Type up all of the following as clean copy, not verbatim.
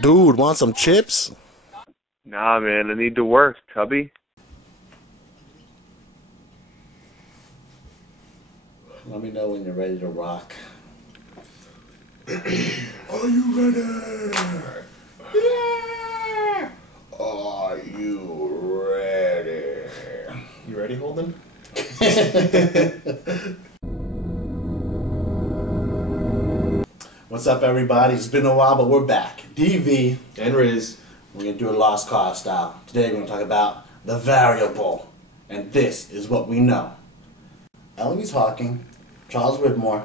Dude, want some chips? Nah, man, I need to work, Tubby. Let me know when you're ready to rock. Are you ready? Yeah! Are you ready? You ready, Holden? What's up, everybody? It's been a while, but we're back. DV And Riz. We're going to do a lost cause style. Today we're going to talk about the variable. And this is what we know. Eloise Hawking, Charles Widmore,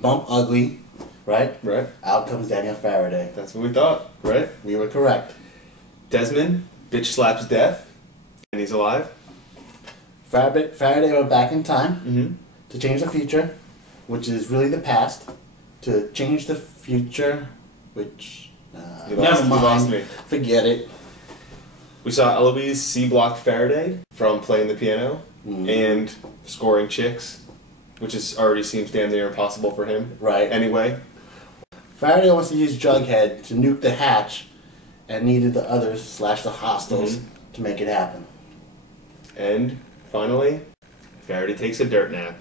Bump Ugly, right? Right. Out comes Daniel Faraday. That's what we thought, right? We were correct. Desmond, bitch slaps death, and he's alive. Faraday went back in time to change the future, which is really the past, to change the future, which... never mind. Lost me. Forget it. We saw Eloise C-block Faraday from playing the piano and scoring chicks, which already seems damn near impossible for him. Right. Anyway. Faraday wants to use Jughead to nuke the hatch and needed the others / the hostiles to make it happen. And finally, Faraday takes a dirt nap.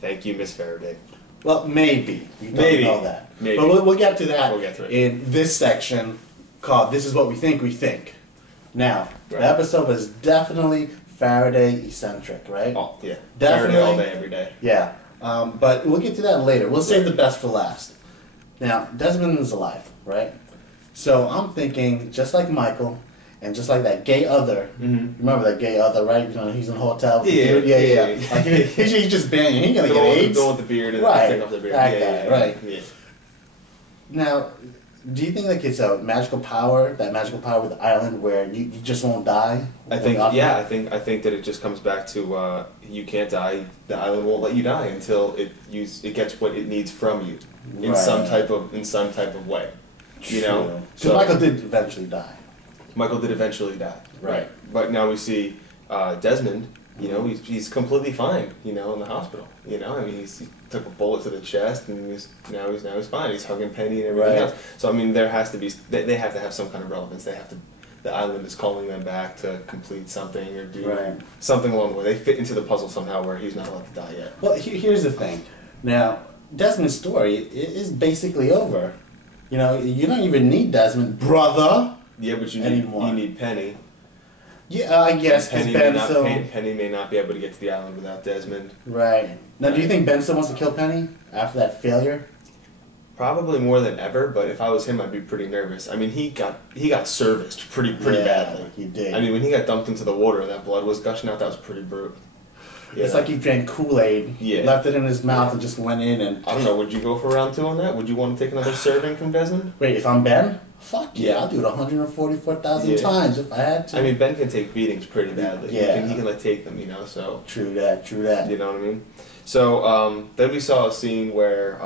Thank you, Miss Faraday. Well, maybe. We don't know that. Maybe. But we'll get to that We'll get to it. in this section called This Is What We Think We Think. Now, Right. the episode was definitely Faraday-centric, right? Oh, yeah. Definitely. Faraday all day, every day. Yeah. But we'll get to that later. We'll save the best for last. Now, Desmond is alive, right? So I'm thinking, just like Michael, and just like that gay other, remember that gay other, right? You know, he's in a hotel. With the dude. Yeah. Like, he's just banging. He's gonna get AIDS. The one with the beard and Right. take off the beard. That guy, right. Yeah. Now, do you think like it's a magical power, that magical power with the island where you just won't die? I think that it just comes back to you can't die. The island won't let you die until it gets what it needs from you in some type of way. You know. So Michael did eventually die. Michael did eventually die. Right. But now we see Desmond. You know, he's completely fine. You know, in the hospital. You know, I mean, he took a bullet to the chest, and now he's fine. He's hugging Penny and everything else. So I mean, there has to be. They have to have some kind of relevance. They have to. The island is calling them back to complete something or do something along the way. They fit into the puzzle somehow where he's not allowed to die yet. Well, here's the thing. Now, Desmond's story is basically over. You know, you don't even need Desmond, brother. Yeah, but you need Penny. Yeah, I guess because Penny may not be able to get to the island without Desmond. Right. Now, do you think Ben still wants to kill Penny after that failure? Probably more than ever, but if I was him, I'd be pretty nervous. I mean, he got serviced pretty badly. He did. I mean, when he got dumped into the water and that blood was gushing out, that was pretty brutal. Yeah. It's like he drank Kool-Aid, left it in his mouth, and just went in and... I don't know, would you go for round 2 on that? Would you want to take another serving from Desmond? Wait, if I'm Ben? Fuck yeah, I'll do it 144,000 times if I had to. I mean, Ben can take beatings pretty badly. Yeah. He can like take them, you know, so... True that. You know what I mean? So, then we saw a scene where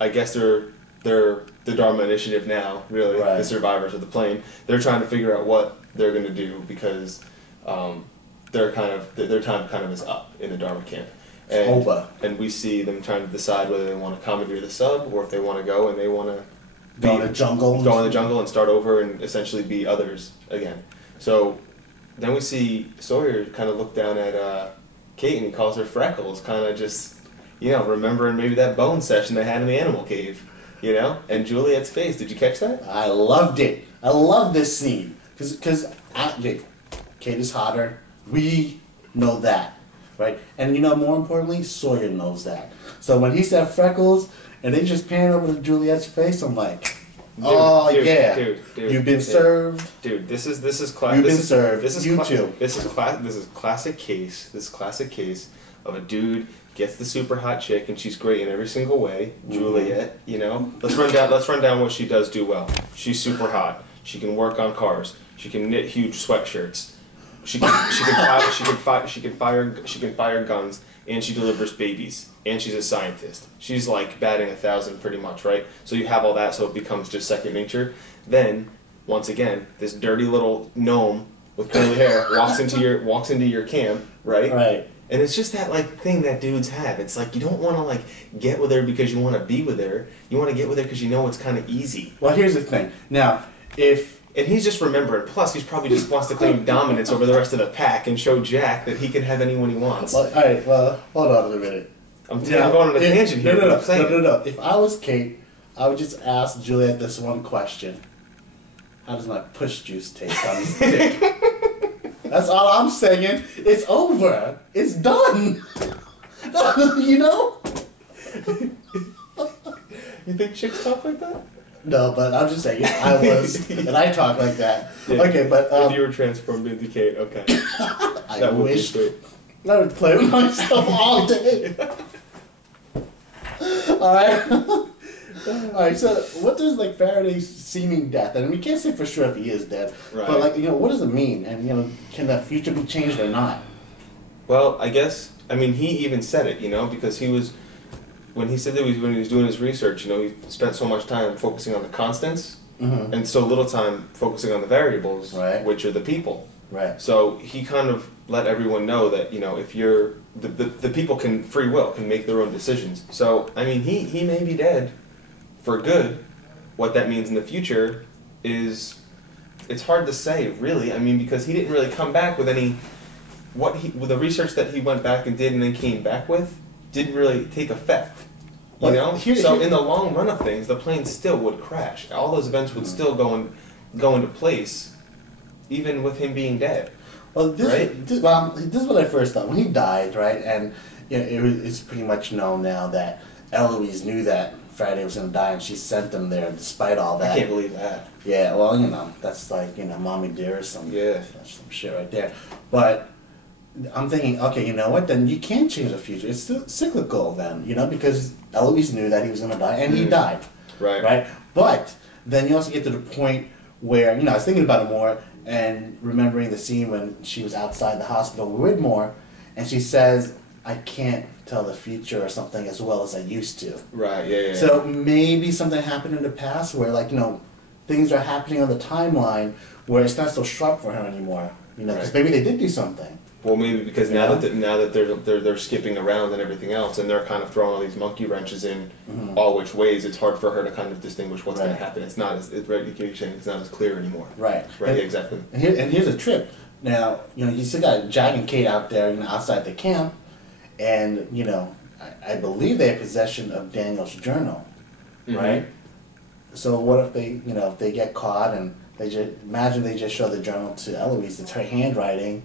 I guess they're the Dharma Initiative now, really, the survivors of the plane. They're trying to figure out what they're going to do because their time kind of is up in the Dharma camp. And we see them trying to decide whether they want to commandeer the sub or if they want to go and they want to go in the jungle and start over and essentially be others again. So then we see Sawyer kind of look down at Kate and he calls her Freckles, kind of just, you know, remembering maybe that bone session they had in the animal cave, you know? And Juliet's face, did you catch that? I loved it. I love this scene. Because Kate is hotter. We know that, right? And you know, more importantly, Sawyer knows that. So when he said Freckles, and they just pan over to Juliet's face, I'm like, dude, you've been served. Dude, this is classic. You've been served. This is you too. This is classic case. This is classic case of a dude gets the super hot chick and she's great in every single way. Juliet, you know. Let's run down what she does do well. She's super hot. She can work on cars. She can knit huge sweatshirts. She can fire guns, and she delivers babies, and she's a scientist. She's like batting 1,000 pretty much, right? So you have all that, so it becomes just second nature. Then, once again, this dirty little gnome with curly hair walks into your camp, right? Right. And it's just that like thing that dudes have. It's like you don't want to like get with her because you want to be with her. You want to get with her because you know it's kind of easy. Well, here's the thing. Now, and he's just remembering. Plus, he's probably just wants to claim dominance over the rest of the pack and show Jack that he can have anyone he wants. Well, all right. Well, hold on a minute. I'm going on a tangent here. No. If I was Kate, I would just ask Juliet this one question: how does my push juice taste on his dick? That's all I'm saying. It's over. It's done. You know? You think chicks talk like that? No, but I'm just saying, I was, and I talk like that. Yeah. Okay, but... if you were transformed into Kate, okay. I wish. I would play with myself all day. Alright? Alright, so what does, like, Faraday's seeming death, and we can't say for sure if he is dead, right. But, like, you know, what does it mean? And, you know, can the future be changed or not? Well, I guess, I mean, he even said it, you know, because he was... When he said that when he was doing his research, you know, he spent so much time focusing on the constants and so little time focusing on the variables, right. Which are the people. Right. So he kind of let everyone know that, you know, if you're the people can free will can make their own decisions. So I mean, he may be dead for good. What that means in the future is it's hard to say, really. I mean, because he didn't really come back with any with the research that he went back and did and then came back with. Didn't really take effect, you know. So in the long run of things, the plane still would crash. All those events would still go into place, even with him being dead. Well, this is what I first thought when he died, right? And you know, it's pretty much known now that Eloise knew that Faraday was going to die, and she sent him there despite all that. I can't believe that. Yeah, well, you know, that's like, you know, mommy dear or some shit right there, but. I'm thinking, okay, you know what? Then you can't change the future. It's still cyclical then, you know, because Eloise knew that he was going to die, and he died. Right. Right? But then you also get to the point where, you know, I was thinking about it more and remembering the scene when she was outside the hospital with Widmore, and she says, I can't tell the future or something as well as I used to. Right, yeah. So maybe something happened in the past where, like, you know, things are happening on the timeline where it's not so sharp for her anymore. You know, because maybe they did do something. Well, maybe because now that they're skipping around and everything else, and they're kind of throwing all these monkey wrenches in all which ways, it's hard for her to kind of distinguish what's going to happen. It's not as it's not as clear anymore. Right. Right. And, exactly. And here's a trip. Now, you know, you still got Jack and Kate out there, you know, outside the camp, and you know, I believe they have possession of Daniel's journal, right? So what if they, you know, if they get caught and they just show the journal to Eloise, it's her handwriting.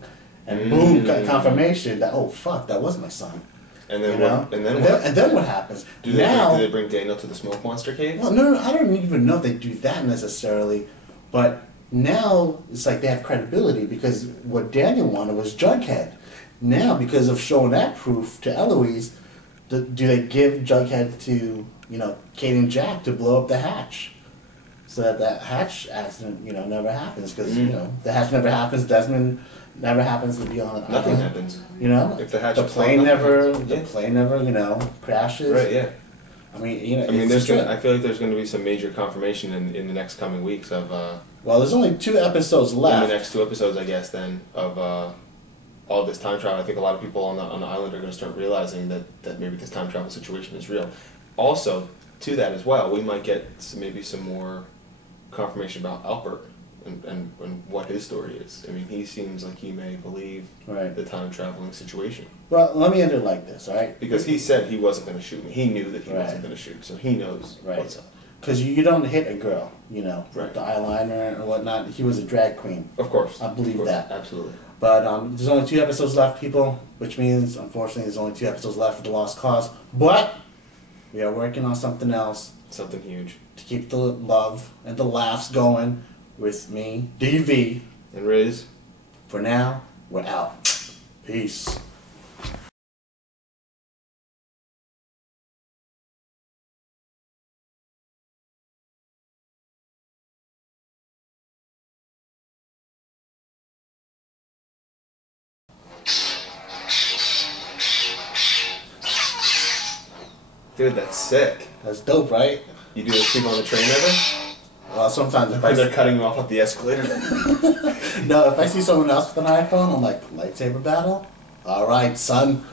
And boom, got confirmation that, oh fuck, that was my son. And then what? And then what happens? Do they bring Daniel to the smoke monster cave? Well, no, I don't even know if they do that necessarily, but now it's like they have credibility because what Daniel wanted was Jughead. Now, because of showing that proof to Eloise, do they give Jughead to, you know, Kate and Jack to blow up the hatch? So that hatch accident, you know, never happens because, you know, the hatch never happens, Desmond never happens to be on an Nothing island. happens. You know? If the hatch the plane never, you know, crashes. Right, yeah. I mean, you know, I feel like there's going to be some major confirmation in the next coming weeks of... well, there's only 2 episodes left. In the next 2 episodes, I guess, then, of all this time travel. I think a lot of people on the island are going to start realizing that maybe this time travel situation is real. Also, to that as well, we might get maybe some more confirmation about Albert and what his story is. I mean, he seems like he may believe the time traveling situation. Well, let me end it like this, all right? Because he said he wasn't going to shoot me. He knew that he wasn't going to shoot, so he knows what's up. Because you don't hit a girl, you know, with the eyeliner or whatnot. He was a drag queen. Of course. I believe that. Absolutely. But there's only 2 episodes left, people, which means, unfortunately, there's only 2 episodes left for The Lost Cause. But we are working on something else. Something huge. To keep the love and the laughs going with me, DV. And Riz. For now, we're out. Peace. Dude, that's sick. That's dope, right? You do those people on the train ever? Well, sometimes if they're cutting off at the escalator. No, if I see someone else with an iPhone, I'm like, lightsaber battle? All right, son.